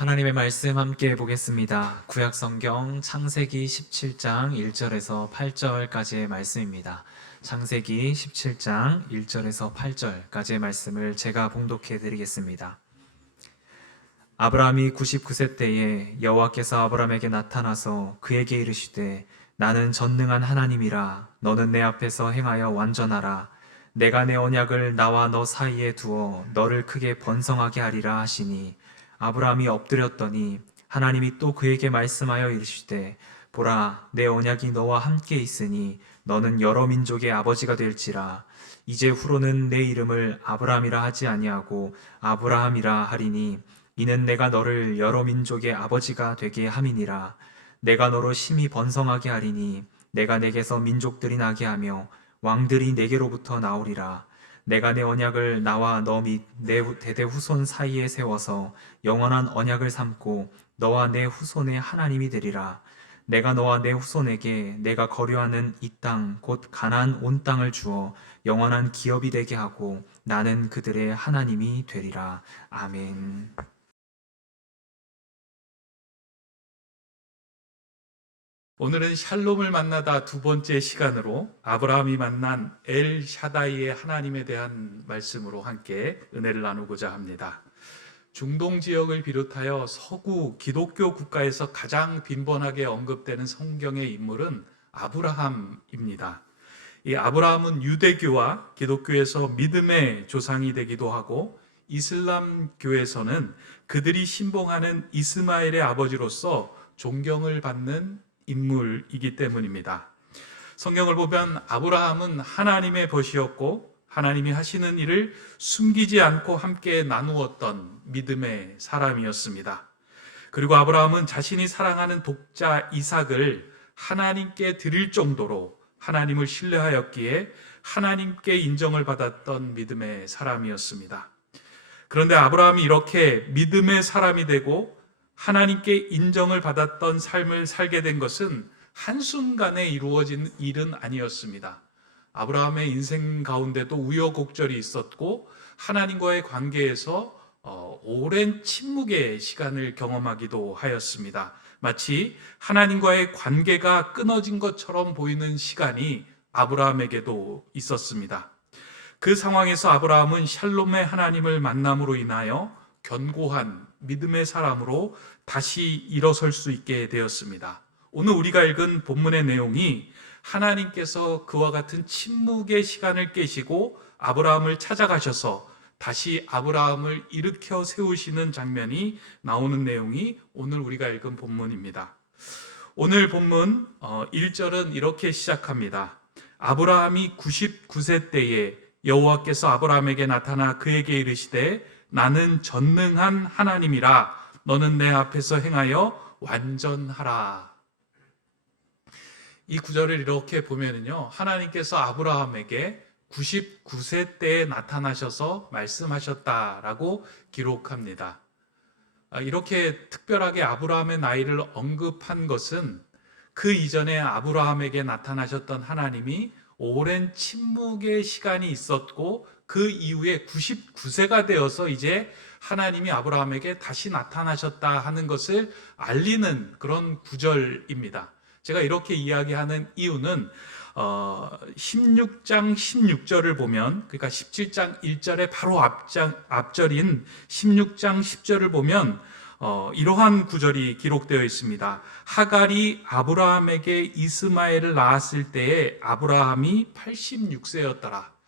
하나님의 말씀 함께 보겠습니다. 구약 성경 창세기 17장 1절에서 8절까지의 말씀입니다. 창세기 17장 1절에서 8절까지의 말씀을 제가 봉독해 드리겠습니다. 아브라함이 99세 때에 여호와께서 아브라함에게 나타나서 그에게 이르시되 나는 전능한 하나님이라. 너는 내 앞에서 행하여 완전하라. 내가 내 언약을 나와 너 사이에 두어 너를 크게 번성하게 하리라 하시니, 아브라함이 엎드렸더니 하나님이 또 그에게 말씀하여 이르시되 보라, 내 언약이 너와 함께 있으니 너는 여러 민족의 아버지가 될지라. 이제 후로는 내 이름을 아브라함이라 하지 아니하고 아브라함이라 하리니 이는 내가 너를 여러 민족의 아버지가 되게 함이니라. 내가 너로 심히 번성하게 하리니 내가 내게서 민족들이 나게 하며 왕들이 내게로부터 나오리라. 내가 내 언약을 나와 너 및 내 대대 후손 사이에 세워서 영원한 언약을 삼고 너와 내 후손의 하나님이 되리라. 내가 너와 내 후손에게 내가 거류하는 이 땅 곧 가나안 온 땅을 주어 영원한 기업이 되게 하고 나는 그들의 하나님이 되리라. 아멘. 오늘은 샬롬을 만나다 두 번째 시간으로 아브라함이 만난 엘 샤다이의 하나님에 대한 말씀으로 함께 은혜를 나누고자 합니다. 중동 지역을 비롯하여 서구 기독교 국가에서 가장 빈번하게 언급되는 성경의 인물은 아브라함입니다. 이 아브라함은 유대교와 기독교에서 믿음의 조상이 되기도 하고, 이슬람교에서는 그들이 신봉하는 이스마엘의 아버지로서 존경을 받는 인물이기 때문입니다. 성경을 보면 아브라함은 하나님의 벗이었고 하나님이 하시는 일을 숨기지 않고 함께 나누었던 믿음의 사람이었습니다. 그리고 아브라함은 자신이 사랑하는 독자 이삭을 하나님께 드릴 정도로 하나님을 신뢰하였기에 하나님께 인정을 받았던 믿음의 사람이었습니다. 그런데 아브라함이 이렇게 믿음의 사람이 되고 하나님께 인정을 받았던 삶을 살게 된 것은 한순간에 이루어진 일은 아니었습니다. 아브라함의 인생 가운데도 우여곡절이 있었고 하나님과의 관계에서 오랜 침묵의 시간을 경험하기도 하였습니다. 마치 하나님과의 관계가 끊어진 것처럼 보이는 시간이 아브라함에게도 있었습니다. 그 상황에서 아브라함은 샬롬의 하나님을 만남으로 인하여 견고한 믿음의 사람으로 다시 일어설 수 있게 되었습니다. 오늘 우리가 읽은 본문의 내용이 하나님께서 그와 같은 침묵의 시간을 깨시고 아브라함을 찾아가셔서 다시 아브라함을 일으켜 세우시는 장면이 나오는 내용이 오늘 우리가 읽은 본문입니다. 오늘 본문 1절은 이렇게 시작합니다. 아브라함이 99세 때에 여호와께서 아브라함에게 나타나 그에게 이르시되 나는 전능한 하나님이라. 너는 내 앞에서 행하여 완전하라. 이 구절을 이렇게 보면은요, 하나님께서 아브라함에게 99세 때에 나타나셔서 말씀하셨다라고 기록합니다. 이렇게 특별하게 아브라함의 나이를 언급한 것은 그 이전에 아브라함에게 나타나셨던 하나님이 오랜 침묵의 시간이 있었고 그 이후에 99세가 되어서 이제 하나님이 아브라함에게 다시 나타나셨다 하는 것을 알리는 그런 구절입니다. 제가 이렇게 이야기하는 이유는 16장 16절을 보면, 그러니까 17장 1절의 바로 앞절인 16장 10절을 보면 이러한 구절이 기록되어 있습니다. 하갈이 아브라함에게 이스마엘을 낳았을 때에 아브라함이 86세였더라.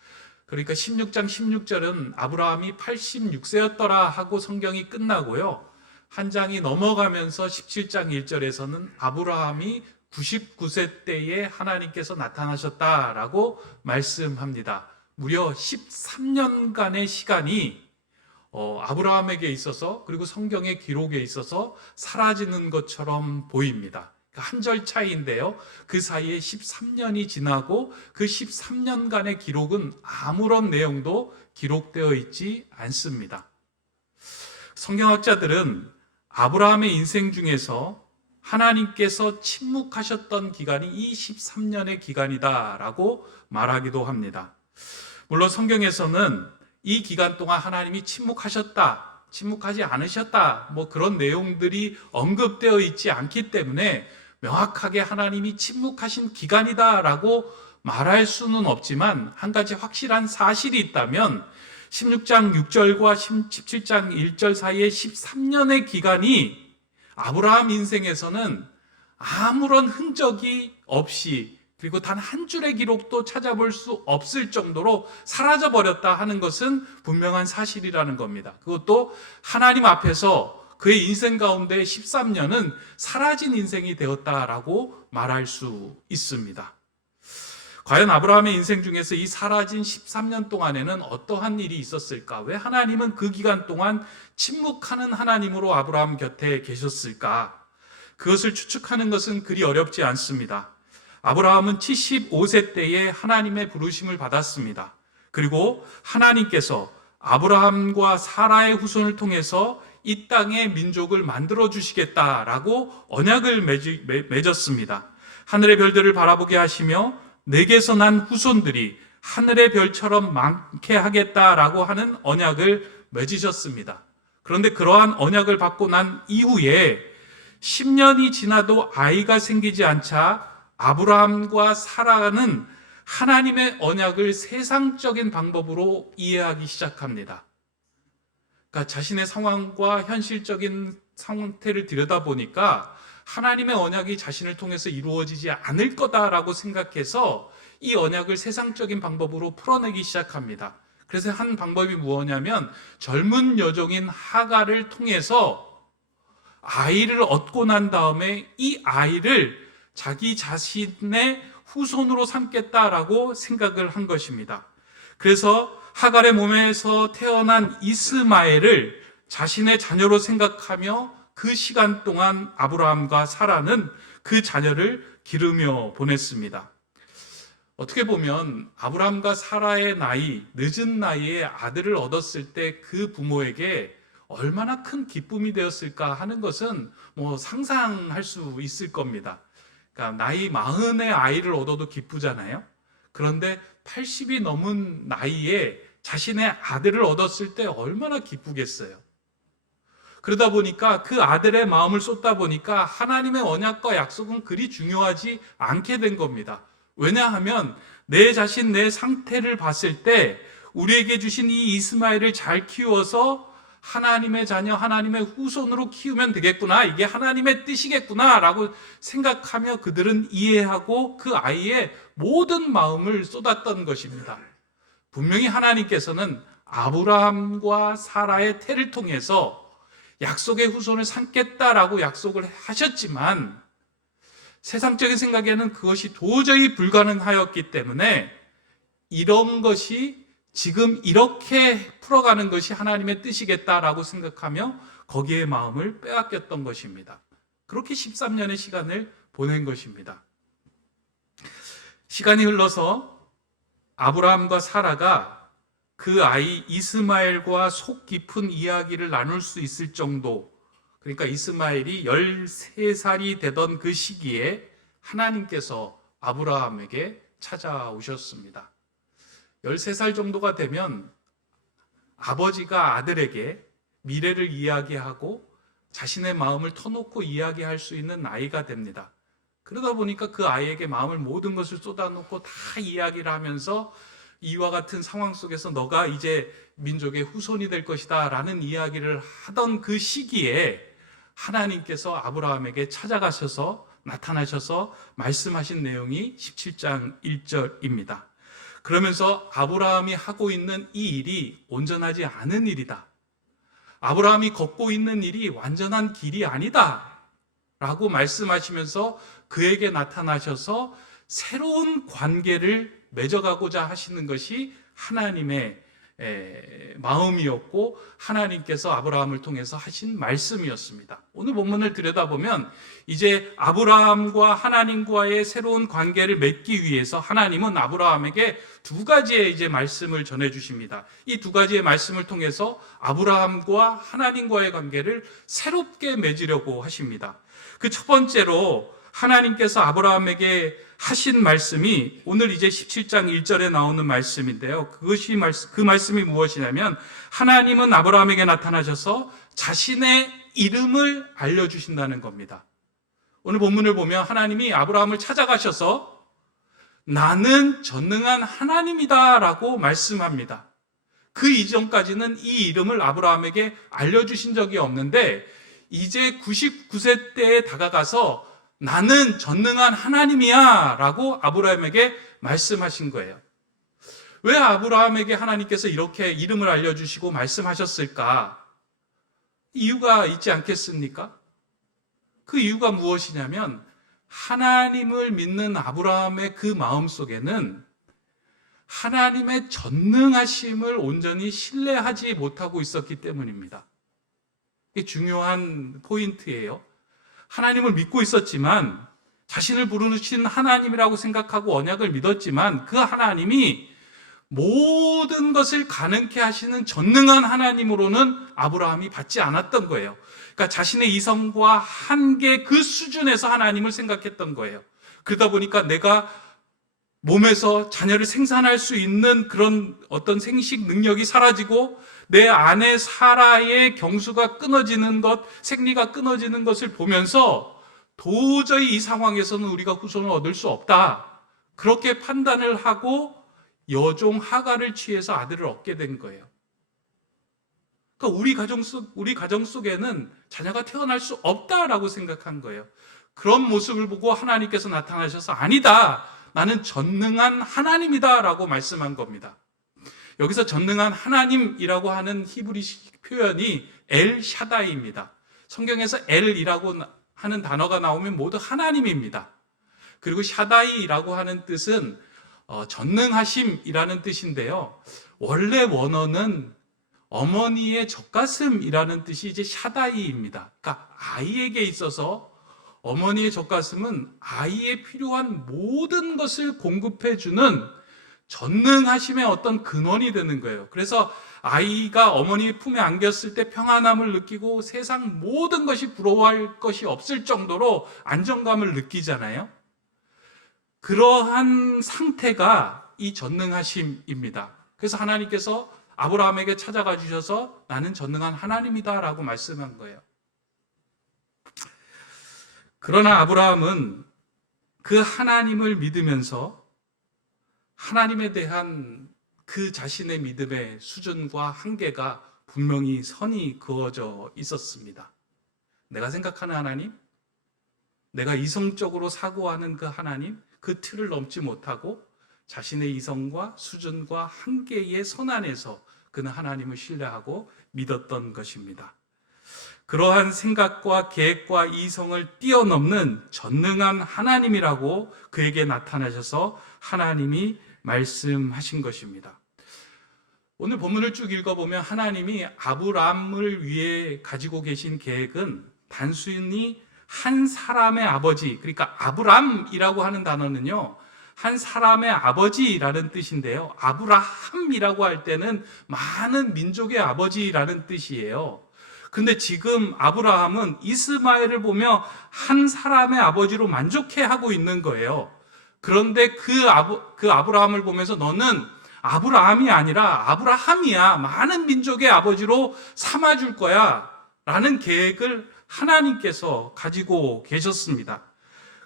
그러니까 16장 16절은 아브라함이 86세였더라 하고 성경이 끝나고요, 한 장이 넘어가면서 17장 1절에서는 아브라함이 99세 때에 하나님께서 나타나셨다라고 말씀합니다. 무려 13년간의 시간이 아브라함에게 있어서, 그리고 성경의 기록에 있어서 사라지는 것처럼 보입니다. 한 절 차이인데요, 그 사이에 13년이 지나고 그 13년간의 기록은 아무런 내용도 기록되어 있지 않습니다. 성경학자들은 아브라함의 인생 중에서 하나님께서 침묵하셨던 기간이 이 13년의 기간이다라고 말하기도 합니다. 물론 성경에서는 이 기간 동안 하나님이 침묵하셨다, 침묵하지 않으셨다. 뭐 그런 내용들이 언급되어 있지 않기 때문에 명확하게 하나님이 침묵하신 기간이다라고 말할 수는 없지만 한 가지 확실한 사실이 있다면 16장 6절과 17장 1절 사이의 13년의 기간이 아브라함 인생에서는 아무런 흔적이 없이 그리고 단 한 줄의 기록도 찾아볼 수 없을 정도로 사라져버렸다 하는 것은 분명한 사실이라는 겁니다. 그것도 하나님 앞에서 그의 인생 가운데 13년은 사라진 인생이 되었다라고 말할 수 있습니다. 과연 아브라함의 인생 중에서 이 사라진 13년 동안에는 어떠한 일이 있었을까? 왜 하나님은 그 기간 동안 침묵하는 하나님으로 아브라함 곁에 계셨을까? 그것을 추측하는 것은 그리 어렵지 않습니다. 아브라함은 75세 때에 하나님의 부르심을 받았습니다. 그리고 하나님께서 아브라함과 사라의 후손을 통해서 이 땅의 민족을 만들어 주시겠다라고 언약을 맺었습니다. 하늘의 별들을 바라보게 하시며 내게서 난 후손들이 하늘의 별처럼 많게 하겠다라고 하는 언약을 맺으셨습니다. 그런데 그러한 언약을 받고 난 이후에 10년이 지나도 아이가 생기지 않자 아브라함과 사라는 하나님의 언약을 세상적인 방법으로 이해하기 시작합니다. 그러니까 자신의 상황과 현실적인 상태를 들여다보니까 하나님의 언약이 자신을 통해서 이루어지지 않을 거다라고 생각해서 이 언약을 세상적인 방법으로 풀어내기 시작합니다. 그래서 한 방법이 무엇이냐면 젊은 여종인 하갈을 통해서 아이를 얻고 난 다음에 이 아이를 자기 자신의 후손으로 삼겠다라고 생각을 한 것입니다. 그래서 하갈의 몸에서 태어난 이스마엘을 자신의 자녀로 생각하며 그 시간 동안 아브라함과 사라는 그 자녀를 기르며 보냈습니다. 어떻게 보면 아브라함과 사라의 나이, 늦은 나이에 아들을 얻었을 때 그 부모에게 얼마나 큰 기쁨이 되었을까 하는 것은 뭐 상상할 수 있을 겁니다. 그러니까 나이 40의 아이를 얻어도 기쁘잖아요. 그런데 80이 넘은 나이에 자신의 아들을 얻었을 때 얼마나 기쁘겠어요. 그러다 보니까 그 아들의 마음을 쏟다 보니까 하나님의 언약과 약속은 그리 중요하지 않게 된 겁니다. 왜냐하면 내 자신, 내 상태를 봤을 때 우리에게 주신 이 이스마엘을 잘 키워서 하나님의 자녀, 하나님의 후손으로 키우면 되겠구나. 이게 하나님의 뜻이겠구나. 라고 생각하며 그들은 이해하고 그 아이의 모든 마음을 쏟았던 것입니다. 분명히 하나님께서는 아브라함과 사라의 태를 통해서 약속의 후손을 삼겠다라고 약속을 하셨지만 세상적인 생각에는 그것이 도저히 불가능하였기 때문에 이런 것이 지금 이렇게 풀어가는 것이 하나님의 뜻이겠다라고 생각하며 거기에 마음을 빼앗겼던 것입니다. 그렇게 13년의 시간을 보낸 것입니다. 시간이 흘러서 아브라함과 사라가 그 아이 이스마엘과 속 깊은 이야기를 나눌 수 있을 정도, 그러니까 이스마엘이 13살이 되던 그 시기에 하나님께서 아브라함에게 찾아오셨습니다. 13살 정도가 되면 아버지가 아들에게 미래를 이야기하고 자신의 마음을 터놓고 이야기할 수 있는 나이가 됩니다. 그러다 보니까 그 아이에게 마음을 모든 것을 쏟아놓고 다 이야기를 하면서 이와 같은 상황 속에서 너가 이제 민족의 후손이 될 것이다 라는 이야기를 하던 그 시기에 하나님께서 아브라함에게 찾아가셔서 나타나셔서 말씀하신 내용이 17장 1절입니다. 그러면서 아브라함이 하고 있는 이 일이 온전하지 않은 일이다. 아브라함이 걷고 있는 일이 완전한 길이 아니다. 라고 말씀하시면서 그에게 나타나셔서 새로운 관계를 맺어가고자 하시는 것이 하나님의 마음이었고 하나님께서 아브라함을 통해서 하신 말씀이었습니다. 오늘 본문을 들여다보면 이제 아브라함과 하나님과의 새로운 관계를 맺기 위해서 하나님은 아브라함에게 두 가지의 이제 말씀을 전해 주십니다. 이 두 가지의 말씀을 통해서 아브라함과 하나님과의 관계를 새롭게 맺으려고 하십니다. 그 첫 번째로 하나님께서 아브라함에게 하신 말씀이 오늘 이제 17장 1절에 나오는 말씀인데요. 그 말씀이 무엇이냐면 하나님은 아브라함에게 나타나셔서 자신의 이름을 알려주신다는 겁니다. 오늘 본문을 보면 하나님이 아브라함을 찾아가셔서 나는 전능한 하나님이다 라고 말씀합니다. 그 이전까지는 이 이름을 아브라함에게 알려주신 적이 없는데 이제 99세 때에 다가가서 나는 전능한 하나님이야 라고 아브라함에게 말씀하신 거예요. 왜 아브라함에게 하나님께서 이렇게 이름을 알려주시고 말씀하셨을까? 이유가 있지 않겠습니까? 그 이유가 무엇이냐면 하나님을 믿는 아브라함의 그 마음 속에는 하나님의 전능하심을 온전히 신뢰하지 못하고 있었기 때문입니다. 이게 중요한 포인트예요. 하나님을 믿고 있었지만 자신을 부르신 하나님이라고 생각하고 언약을 믿었지만 그 하나님이 모든 것을 가능케 하시는 전능한 하나님으로는 아브라함이 받지 않았던 거예요. 그러니까 자신의 이성과 한계 그 수준에서 하나님을 생각했던 거예요. 그러다 보니까 내가 몸에서 자녀를 생산할 수 있는 그런 어떤 생식 능력이 사라지고 내 아내 사라의 경수가 끊어지는 것, 생리가 끊어지는 것을 보면서 도저히 이 상황에서는 우리가 후손을 얻을 수 없다. 그렇게 판단을 하고 여종 하가를 취해서 아들을 얻게 된 거예요. 그러니까 우리 가정 속에는 자녀가 태어날 수 없다라고 생각한 거예요. 그런 모습을 보고 하나님께서 나타나셔서 아니다. 나는 전능한 하나님이다 라고 말씀한 겁니다. 여기서 전능한 하나님이라고 하는 히브리식 표현이 엘 샤다이입니다. 성경에서 엘이라고 하는 단어가 나오면 모두 하나님입니다. 그리고 샤다이라고 하는 뜻은 전능하심이라는 뜻인데요. 원래 원어는 어머니의 젖가슴이라는 뜻이 이제 샤다이입니다. 그러니까 아이에게 있어서 어머니의 젖가슴은 아이에 필요한 모든 것을 공급해주는 전능하심의 어떤 근원이 되는 거예요. 그래서 아이가 어머니의 품에 안겼을 때 평안함을 느끼고 세상 모든 것이 부러워할 것이 없을 정도로 안정감을 느끼잖아요. 그러한 상태가 이 전능하심입니다. 그래서 하나님께서 아브라함에게 찾아가 주셔서 나는 전능한 하나님이다 라고 말씀한 거예요. 그러나 아브라함은 그 하나님을 믿으면서 하나님에 대한 그 자신의 믿음의 수준과 한계가 분명히 선이 그어져 있었습니다. 내가 생각하는 하나님, 내가 이성적으로 사고하는 그 하나님, 그 틀을 넘지 못하고 자신의 이성과 수준과 한계의 선 안에서 그는 하나님을 신뢰하고 믿었던 것입니다. 그러한 생각과 계획과 이성을 뛰어넘는 전능한 하나님이라고 그에게 나타나셔서 하나님이 말씀하신 것입니다. 오늘 본문을 쭉 읽어보면 하나님이 아브람을 위해 가지고 계신 계획은 단순히 한 사람의 아버지, 그러니까 아브람이라고 하는 단어는요, 한 사람의 아버지라는 뜻인데요. 아브라함이라고 할 때는 많은 민족의 아버지라는 뜻이에요. 근데 지금 아브라함은 이스마엘을 보며 한 사람의 아버지로 만족해하고 있는 거예요. 그런데 그 아브라함을 보면서 너는 아브라함이 아니라 아브라함이야. 많은 민족의 아버지로 삼아줄 거야. 라는 계획을 하나님께서 가지고 계셨습니다.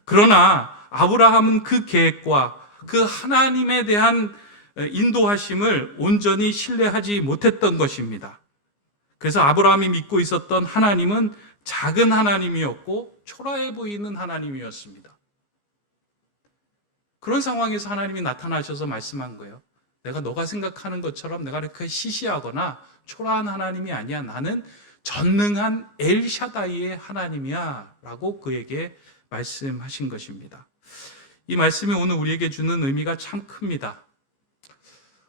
그러나 아브라함은 그 계획과 그 하나님에 대한 인도하심을 온전히 신뢰하지 못했던 것입니다. 그래서 아브라함이 믿고 있었던 하나님은 작은 하나님이었고 초라해 보이는 하나님이었습니다. 그런 상황에서 하나님이 나타나셔서 말씀한 거예요. 내가 너가 생각하는 것처럼 내가 이렇게 시시하거나 초라한 하나님이 아니야. 나는 전능한 엘샤다이의 하나님이야 라고 그에게 말씀하신 것입니다. 이 말씀이 오늘 우리에게 주는 의미가 참 큽니다.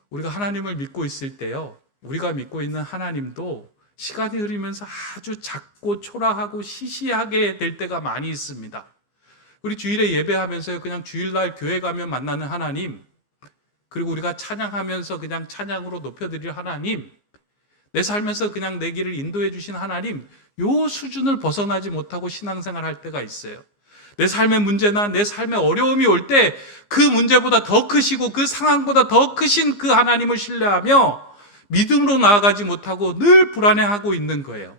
우리가 하나님을 믿고 있을 때요, 우리가 믿고 있는 하나님도 시간이 흐르면서 아주 작고 초라하고 시시하게 될 때가 많이 있습니다. 우리 주일에 예배하면서 그냥 주일날 교회 가면 만나는 하나님, 그리고 우리가 찬양하면서 그냥 찬양으로 높여드릴 하나님, 내 삶에서 그냥 내 길을 인도해 주신 하나님, 요 수준을 벗어나지 못하고 신앙생활 할 때가 있어요. 내 삶의 문제나 내 삶의 어려움이 올 때 그 문제보다 더 크시고 그 상황보다 더 크신 그 하나님을 신뢰하며 믿음으로 나아가지 못하고 늘 불안해하고 있는 거예요.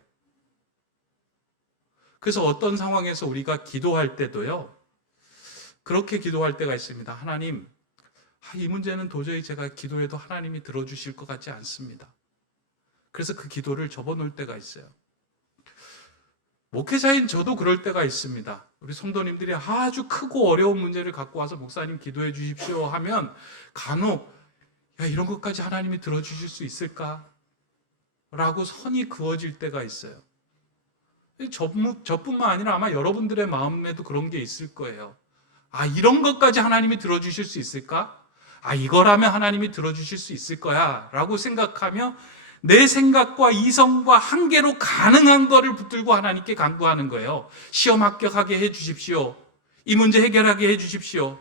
그래서 어떤 상황에서 우리가 기도할 때도요, 그렇게 기도할 때가 있습니다. 하나님, 이 문제는 도저히 제가 기도해도 하나님이 들어주실 것 같지 않습니다. 그래서 그 기도를 접어놓을 때가 있어요. 목회자인 저도 그럴 때가 있습니다. 우리 성도님들이 아주 크고 어려운 문제를 갖고 와서 목사님 기도해 주십시오 하면 간혹 이런 것까지 하나님이 들어주실 수 있을까? 라고 선이 그어질 때가 있어요. 저뿐만 아니라 아마 여러분들의 마음에도 그런 게 있을 거예요. 이런 것까지 하나님이 들어주실 수 있을까? 이거라면 하나님이 들어주실 수 있을 거야 라고 생각하며 내 생각과 이성과 한계로 가능한 거를 붙들고 하나님께 간구하는 거예요. 시험 합격하게 해 주십시오. 이 문제 해결하게 해 주십시오.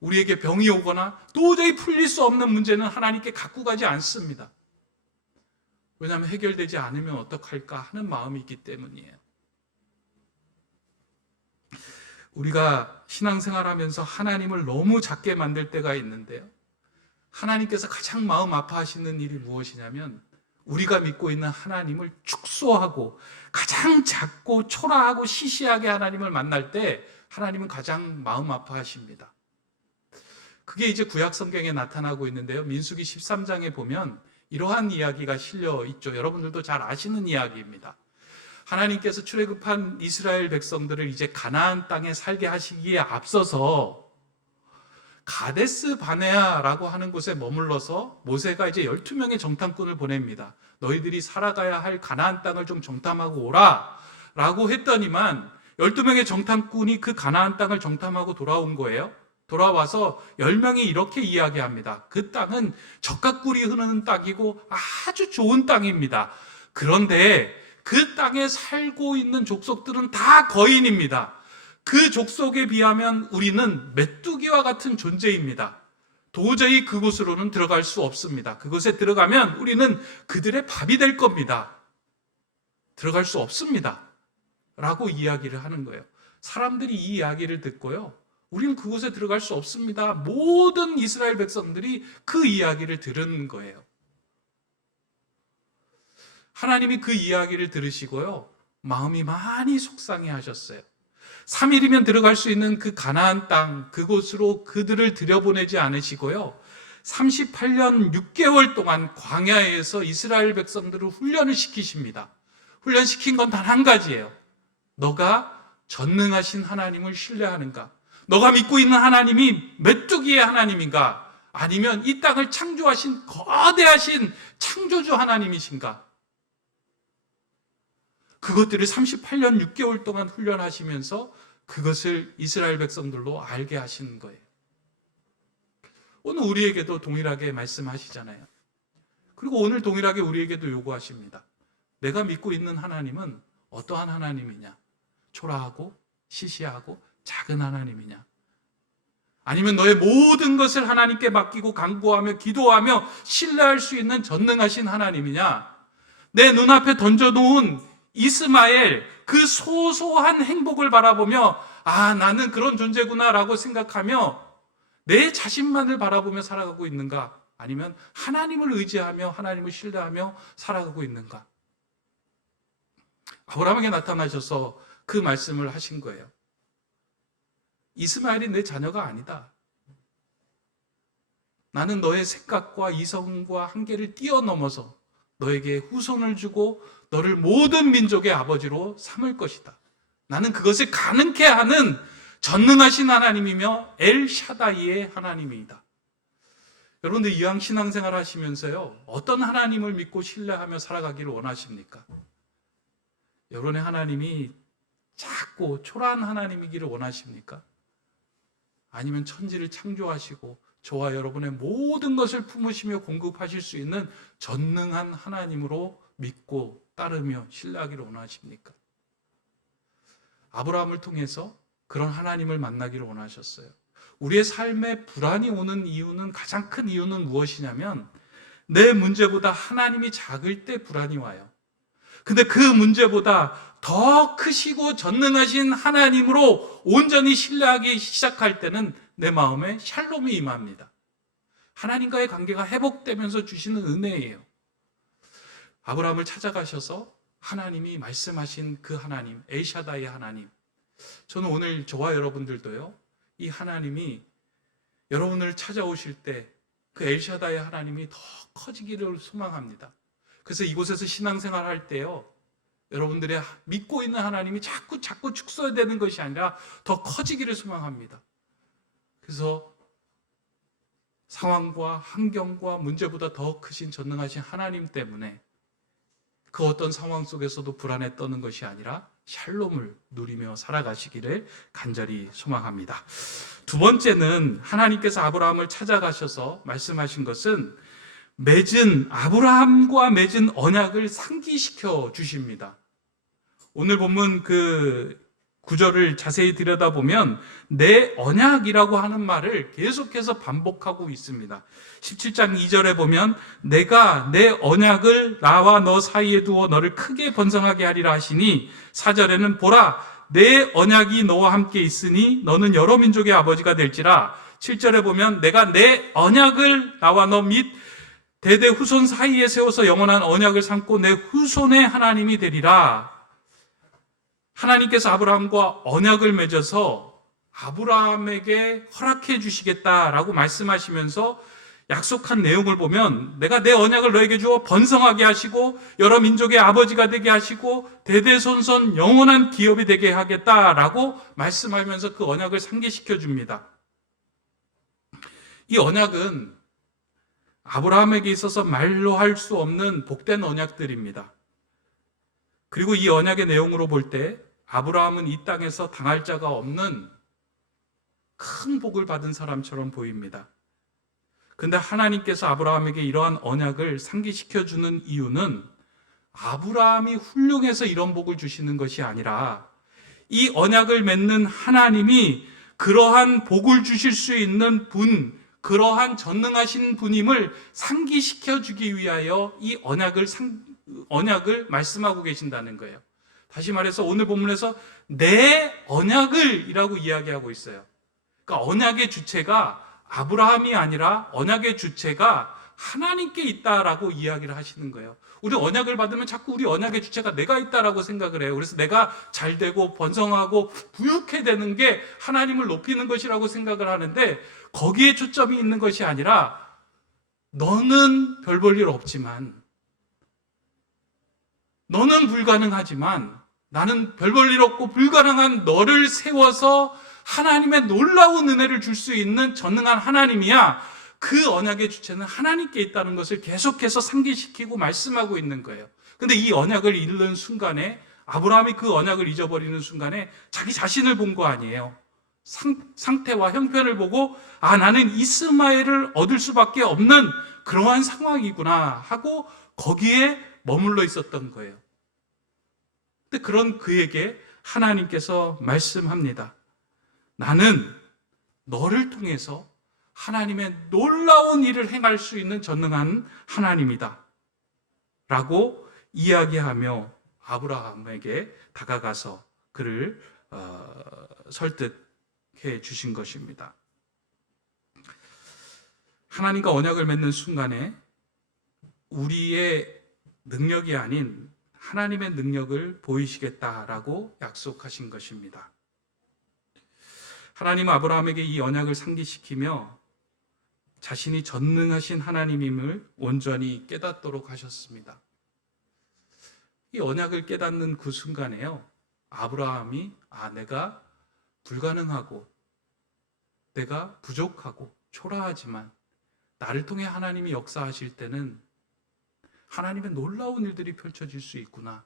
우리에게 병이 오거나 도저히 풀릴 수 없는 문제는 하나님께 갖고 가지 않습니다. 왜냐하면 해결되지 않으면 어떡할까 하는 마음이 있기 때문이에요. 우리가 신앙생활하면서 하나님을 너무 작게 만들 때가 있는데요. 하나님께서 가장 마음 아파하시는 일이 무엇이냐면 우리가 믿고 있는 하나님을 축소하고 가장 작고 초라하고 시시하게 하나님을 만날 때 하나님은 가장 마음 아파하십니다. 그게 이제 구약 성경에 나타나고 있는데요. 민수기 13장에 보면 이러한 이야기가 실려 있죠. 여러분들도 잘 아시는 이야기입니다. 하나님께서 출애굽한 이스라엘 백성들을 이제 가나안 땅에 살게 하시기에 앞서서 가데스 바네아라고 하는 곳에 머물러서 모세가 이제 12명의 정탐꾼을 보냅니다. 너희들이 살아가야 할 가나안 땅을 좀 정탐하고 오라 라고 했더니만 12명의 정탐꾼이 그 가나안 땅을 정탐하고 돌아온 거예요. 돌아와서 10명이 이렇게 이야기합니다. 그 땅은 젖과 꿀이 흐르는 땅이고 아주 좋은 땅입니다. 그런데 그 땅에 살고 있는 족속들은 다 거인입니다. 그 족속에 비하면 우리는 메뚜기와 같은 존재입니다. 도저히 그곳으로는 들어갈 수 없습니다. 그곳에 들어가면 우리는 그들의 밥이 될 겁니다. 들어갈 수 없습니다. 라고 이야기를 하는 거예요. 사람들이 이 이야기를 듣고요. 우리는 그곳에 들어갈 수 없습니다. 모든 이스라엘 백성들이 그 이야기를 들은 거예요. 하나님이 그 이야기를 들으시고요. 마음이 많이 속상해 하셨어요. 3일이면 들어갈 수 있는 그 가나안 땅, 그곳으로 그들을 들여보내지 않으시고요. 38년 6개월 동안 광야에서 이스라엘 백성들을 훈련을 시키십니다. 훈련시킨 건 단 한 가지예요. 너가 전능하신 하나님을 신뢰하는가? 너가 믿고 있는 하나님이 메뚜기의 하나님인가? 아니면 이 땅을 창조하신 거대하신 창조주 하나님이신가? 그것들을 38년 6개월 동안 훈련하시면서 그것을 이스라엘 백성들로 알게 하시는 거예요. 오늘 우리에게도 동일하게 말씀하시잖아요. 그리고 오늘 동일하게 우리에게도 요구하십니다. 내가 믿고 있는 하나님은 어떠한 하나님이냐? 초라하고 시시하고 작은 하나님이냐? 아니면 너의 모든 것을 하나님께 맡기고 간구하며 기도하며 신뢰할 수 있는 전능하신 하나님이냐? 내 눈앞에 던져놓은 이스마엘, 그 소소한 행복을 바라보며 나는 그런 존재구나 라고 생각하며 내 자신만을 바라보며 살아가고 있는가? 아니면 하나님을 의지하며 하나님을 신뢰하며 살아가고 있는가? 아브라함에게 나타나셔서 그 말씀을 하신 거예요. 이스마엘이 내 자녀가 아니다. 나는 너의 생각과 이성과 한계를 뛰어넘어서 너에게 후손을 주고 너를 모든 민족의 아버지로 삼을 것이다. 나는 그것을 가능케 하는 전능하신 하나님이며 엘샤다이의 하나님이다. 여러분들 이왕 신앙생활 하시면서요, 어떤 하나님을 믿고 신뢰하며 살아가기를 원하십니까? 여러분의 하나님이 작고 초라한 하나님이기를 원하십니까? 아니면 천지를 창조하시고 저와 여러분의 모든 것을 품으시며 공급하실 수 있는 전능한 하나님으로 믿고 따르며 신뢰하기를 원하십니까? 아브라함을 통해서 그런 하나님을 만나기를 원하셨어요. 우리의 삶에 불안이 오는 이유는, 가장 큰 이유는 무엇이냐면 내 문제보다 하나님이 작을 때 불안이 와요. 근데 그 문제보다 더 크시고 전능하신 하나님으로 온전히 신뢰하기 시작할 때는 내 마음에 샬롬이 임합니다. 하나님과의 관계가 회복되면서 주시는 은혜예요. 아브라함을 찾아가셔서 하나님이 말씀하신 그 하나님, 엘샤다의 하나님. 저는 오늘 저와 여러분들도요, 이 하나님이 여러분을 찾아오실 때 그 엘샤다의 하나님이 더 커지기를 소망합니다. 그래서 이곳에서 신앙생활 할 때요, 여러분들의 믿고 있는 하나님이 자꾸 축소되는 것이 아니라 더 커지기를 소망합니다. 그래서 상황과 환경과 문제보다 더 크신 전능하신 하나님 때문에 그 어떤 상황 속에서도 불안에 떠는 것이 아니라 샬롬을 누리며 살아가시기를 간절히 소망합니다. 두 번째는 하나님께서 아브라함을 찾아가셔서 말씀하신 것은 아브라함과 맺은 언약을 상기시켜 주십니다. 오늘 본문 그 구절을 자세히 들여다보면 내 언약이라고 하는 말을 계속해서 반복하고 있습니다. 17장 2절에 보면 내가 내 언약을 나와 너 사이에 두어 너를 크게 번성하게 하리라 하시니, 4절에는 보라 내 언약이 너와 함께 있으니 너는 여러 민족의 아버지가 될지라. 7절에 보면 내가 내 언약을 나와 너 및 대대 후손 사이에 세워서 영원한 언약을 삼고 내 후손의 하나님이 되리라. 하나님께서 아브라함과 언약을 맺어서 아브라함에게 허락해 주시겠다라고 말씀하시면서 약속한 내용을 보면 내가 내 언약을 너에게 주어 번성하게 하시고 여러 민족의 아버지가 되게 하시고 대대손손 영원한 기업이 되게 하겠다라고 말씀하면서 그 언약을 상기시켜 줍니다. 이 언약은 아브라함에게 있어서 말로 할 수 없는 복된 언약들입니다. 그리고 이 언약의 내용으로 볼 때 아브라함은 이 땅에서 당할 자가 없는 큰 복을 받은 사람처럼 보입니다. 근데 하나님께서 아브라함에게 이러한 언약을 상기시켜주는 이유는 아브라함이 훌륭해서 이런 복을 주시는 것이 아니라 이 언약을 맺는 하나님이 그러한 복을 주실 수 있는 분, 그러한 전능하신 분임을 상기시켜주기 위하여 이 언약을 말씀하고 계신다는 거예요. 다시 말해서 오늘 본문에서 내 언약을 이라고 이야기하고 있어요. 그러니까 언약의 주체가 아브라함이 아니라 언약의 주체가 하나님께 있다라고 이야기를 하시는 거예요. 우리 언약을 받으면 자꾸 우리 언약의 주체가 내가 있다라고 생각을 해요. 그래서 내가 잘 되고 번성하고 부유케 되는 게 하나님을 높이는 것이라고 생각을 하는데, 거기에 초점이 있는 것이 아니라 너는 별 볼 일 없지만, 너는 불가능하지만 나는 별 볼 일 없고 불가능한 너를 세워서 하나님의 놀라운 은혜를 줄 수 있는 전능한 하나님이야. 그 언약의 주체는 하나님께 있다는 것을 계속해서 상기시키고 말씀하고 있는 거예요. 근데 이 언약을 잃는 순간에, 아브라함이 그 언약을 잊어버리는 순간에 자기 자신을 본 거 아니에요. 상태와 형편을 보고 나는 이스마엘을 얻을 수밖에 없는 그러한 상황이구나 하고 거기에 머물러 있었던 거예요. 근데 그런 그에게 하나님께서 말씀합니다. 나는 너를 통해서 하나님의 놀라운 일을 행할 수 있는 전능한 하나님이다 라고 이야기하며 아브라함에게 다가가서 그를 설득해 주신 것입니다. 하나님과 언약을 맺는 순간에 우리의 능력이 아닌 하나님의 능력을 보이시겠다라고 약속하신 것입니다. 하나님은 아브라함에게 이 언약을 상기시키며 자신이 전능하신 하나님임을 온전히 깨닫도록 하셨습니다. 이 언약을 깨닫는 그 순간에요, 아브라함이 내가 불가능하고 내가 부족하고 초라하지만 나를 통해 하나님이 역사하실 때는 하나님의 놀라운 일들이 펼쳐질 수 있구나,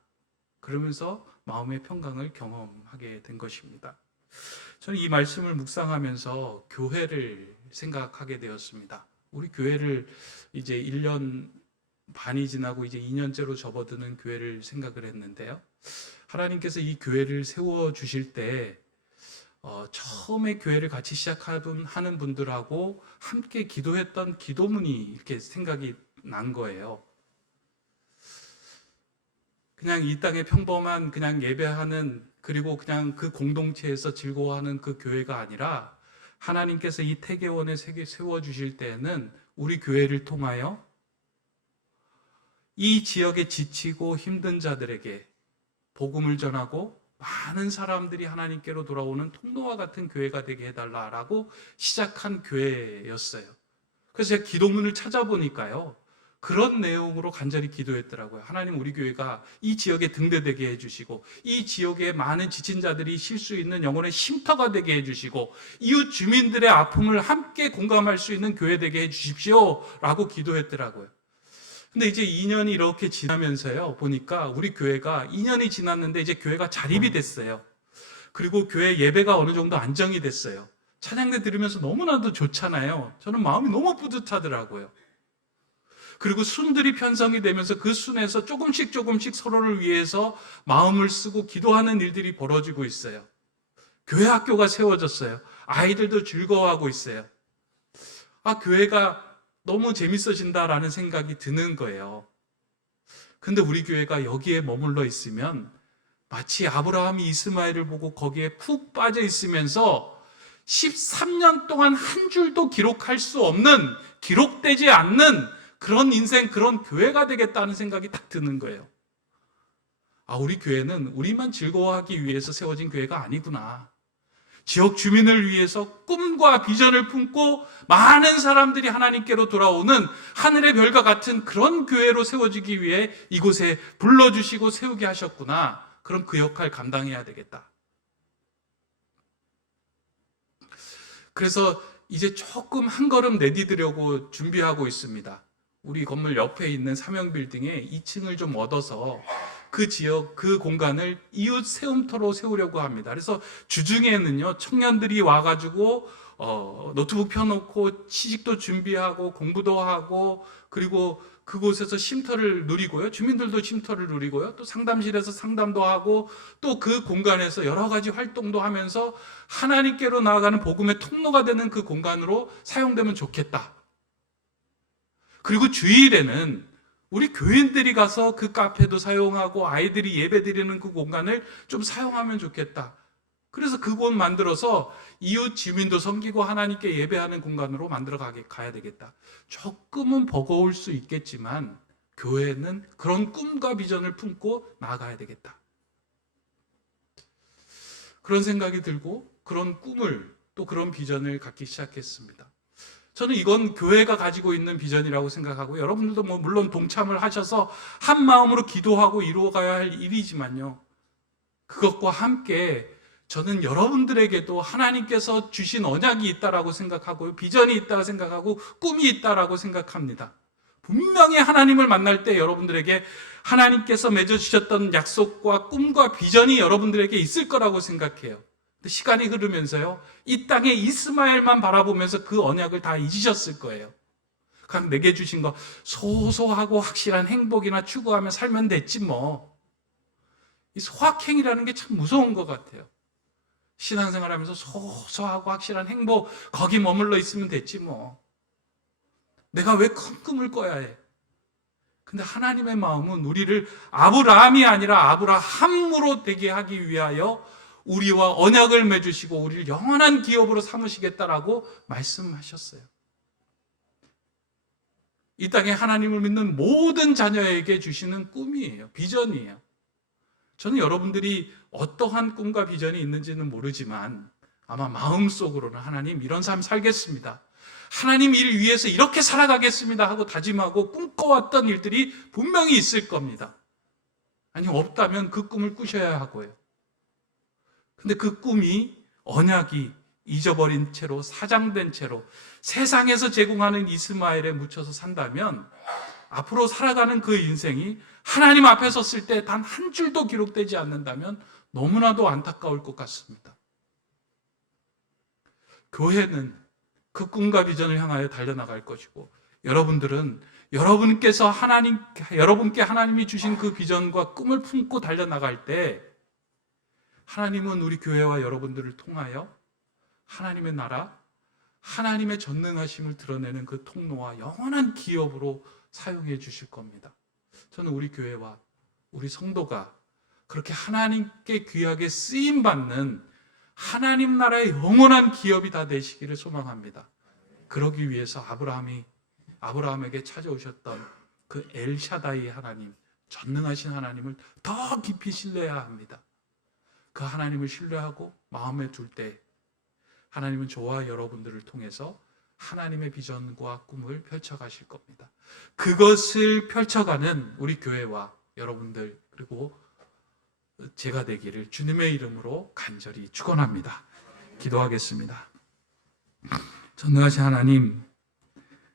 그러면서 마음의 평강을 경험하게 된 것입니다. 저는 이 말씀을 묵상하면서 교회를 생각하게 되었습니다. 우리 교회를 이제 1년 반이 지나고 이제 2년째로 접어드는 교회를 생각을 했는데요. 하나님께서 이 교회를 세워주실 때 처음에 교회를 같이 시작하는 분들하고 함께 기도했던 기도문이 이렇게 생각이 난 거예요. 그냥 이 땅의 평범한 그냥 예배하는, 그리고 그냥 그 공동체에서 즐거워하는 그 교회가 아니라 하나님께서 이 태계원에 세워주실 때에는 우리 교회를 통하여 이 지역에 지치고 힘든 자들에게 복음을 전하고 많은 사람들이 하나님께로 돌아오는 통로와 같은 교회가 되게 해달라라고 시작한 교회였어요. 그래서 제가 기도문을 찾아보니까요, 그런 내용으로 간절히 기도했더라고요. 하나님, 우리 교회가 이 지역에 등대되게 해주시고, 이 지역에 많은 지친 자들이 쉴 수 있는 영혼의 쉼터가 되게 해주시고, 이웃 주민들의 아픔을 함께 공감할 수 있는 교회 되게 해주십시오 라고 기도했더라고요. 근데 이제 2년이 이렇게 지나면서요, 보니까 우리 교회가 2년이 지났는데 이제 교회가 자립이 됐어요. 그리고 교회 예배가 어느 정도 안정이 됐어요. 찬양대 들으면서 너무나도 좋잖아요. 저는 마음이 너무 뿌듯하더라고요. 그리고 순들이 편성이 되면서 그 순에서 조금씩 서로를 위해서 마음을 쓰고 기도하는 일들이 벌어지고 있어요. 교회 학교가 세워졌어요. 아이들도 즐거워하고 있어요. 아, 교회가 너무 재밌어진다라는 생각이 드는 거예요. 근데 우리 교회가 여기에 머물러 있으면 마치 아브라함이 이스마엘을 보고 거기에 푹 빠져 있으면서 13년 동안 한 줄도 기록할 수 없는, 기록되지 않는 그런 인생, 그런 교회가 되겠다는 생각이 딱 드는 거예요. 아, 우리 교회는 우리만 즐거워하기 위해서 세워진 교회가 아니구나. 지역 주민을 위해서 꿈과 비전을 품고 많은 사람들이 하나님께로 돌아오는 하늘의 별과 같은 그런 교회로 세워지기 위해 이곳에 불러주시고 세우게 하셨구나. 그럼 그 역할 감당해야 되겠다. 그래서 이제 조금 한 걸음 내디디려고 준비하고 있습니다. 우리 건물 옆에 있는 사명빌딩에 2층을 좀 얻어서 그 지역, 그 공간을 이웃 세움터로 세우려고 합니다. 그래서 주중에는요, 청년들이 와가지고 노트북 펴놓고 취직도 준비하고 공부도 하고, 그리고 그곳에서 쉼터를 누리고요, 주민들도 쉼터를 누리고요, 또 상담실에서 상담도 하고, 또 그 공간에서 여러 가지 활동도 하면서 하나님께로 나아가는 복음의 통로가 되는 그 공간으로 사용되면 좋겠다. 그리고 주일에는 우리 교인들이 가서 그 카페도 사용하고 아이들이 예배 드리는 그 공간을 좀 사용하면 좋겠다. 그래서 그곳 만들어서 이웃 주민도 섬기고 하나님께 예배하는 공간으로 만들어 가야 되겠다. 조금은 버거울 수 있겠지만 교회는 그런 꿈과 비전을 품고 나아가야 되겠다. 그런 생각이 들고 그런 꿈을, 또 그런 비전을 갖기 시작했습니다. 저는 이건 교회가 가지고 있는 비전이라고 생각하고, 여러분들도 물론 동참을 하셔서 한 마음으로 기도하고 이루어가야 할 일이지만요, 그것과 함께 저는 여러분들에게도 하나님께서 주신 언약이 있다라고 생각하고, 비전이 있다고 생각하고, 꿈이 있다라고 생각합니다. 분명히 하나님을 만날 때 여러분들에게 하나님께서 맺어주셨던 약속과 꿈과 비전이 여러분들에게 있을 거라고 생각해요. 시간이 흐르면서요, 이 땅에 이스마엘만 바라보면서 그 언약을 다 잊으셨을 거예요. 그냥 내게 주신 거 소소하고 확실한 행복이나 추구하며 살면 됐지 뭐. 이 소확행이라는 게 참 무서운 것 같아요. 신앙생활하면서 소소하고 확실한 행복, 거기 머물러 있으면 됐지 뭐. 내가 왜 큰 꿈을 꿔야 해? 근데 하나님의 마음은 우리를 아브라함이 아니라 아브라함으로 되게 하기 위하여 우리와 언약을 맺으시고 우리를 영원한 기업으로 삼으시겠다라고 말씀하셨어요. 이 땅에 하나님을 믿는 모든 자녀에게 주시는 꿈이에요. 비전이에요. 저는 여러분들이 어떠한 꿈과 비전이 있는지는 모르지만 아마 마음속으로는 하나님, 이런 삶 살겠습니다, 하나님 일 위해서 이렇게 살아가겠습니다 하고 다짐하고 꿈꿔왔던 일들이 분명히 있을 겁니다. 아니, 없다면 그 꿈을 꾸셔야 하고요. 근데 그 꿈이, 언약이 잊어버린 채로, 사장된 채로 세상에서 제공하는 이스마엘에 묻혀서 산다면 앞으로 살아가는 그 인생이 하나님 앞에 섰을 때 단 한 줄도 기록되지 않는다면 너무나도 안타까울 것 같습니다. 교회는 그 꿈과 비전을 향하여 달려나갈 것이고, 여러분들은 여러분께 하나님이 주신 그 비전과 꿈을 품고 달려나갈 때 하나님은 우리 교회와 여러분들을 통하여 하나님의 나라, 하나님의 전능하심을 드러내는 그 통로와 영원한 기업으로 사용해 주실 겁니다. 저는 우리 교회와 우리 성도가 그렇게 하나님께 귀하게 쓰임 받는 하나님 나라의 영원한 기업이 다 되시기를 소망합니다. 그러기 위해서 아브라함에게 찾아오셨던 그 엘샤다이 하나님, 전능하신 하나님을 더 깊이 신뢰해야 합니다. 그 하나님을 신뢰하고 마음에 둘 때 하나님은 저와 여러분들을 통해서 하나님의 비전과 꿈을 펼쳐가실 겁니다. 그것을 펼쳐가는 우리 교회와 여러분들 그리고 제가 되기를 주님의 이름으로 간절히 축원합니다. 기도하겠습니다. 전능하신 하나님,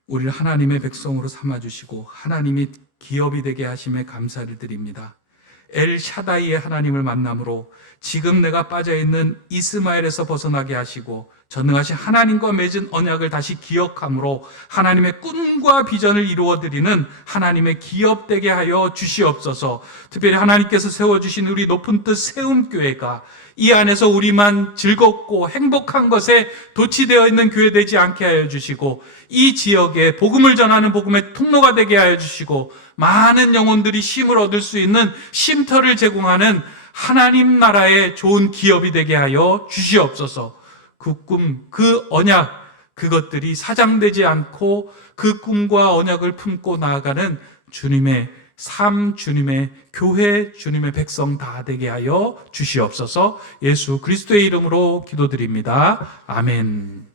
우리를 하나님의 백성으로 삼아주시고 하나님이 기업이 되게 하심에 감사를 드립니다. 엘샤다이의 하나님을 만남으로 지금 내가 빠져있는 이스마엘에서 벗어나게 하시고 전능하신 하나님과 맺은 언약을 다시 기억함으로 하나님의 꿈과 비전을 이루어드리는 하나님의 기업되게 하여 주시옵소서. 특별히 하나님께서 세워주신 우리 높은 뜻 세움교회가 이 안에서 우리만 즐겁고 행복한 것에 도취되어 있는 교회 되지 않게 하여 주시고 이 지역에 복음을 전하는 복음의 통로가 되게 하여 주시고 많은 영혼들이 쉼을 얻을 수 있는 쉼터를 제공하는 하나님 나라의 좋은 기업이 되게 하여 주시옵소서. 그 꿈, 그 언약, 그것들이 사장되지 않고 그 꿈과 언약을 품고 나아가는 주님의 삶, 주님의 교회, 주님의 백성 다 되게 하여 주시옵소서. 예수 그리스도의 이름으로 기도드립니다. 아멘.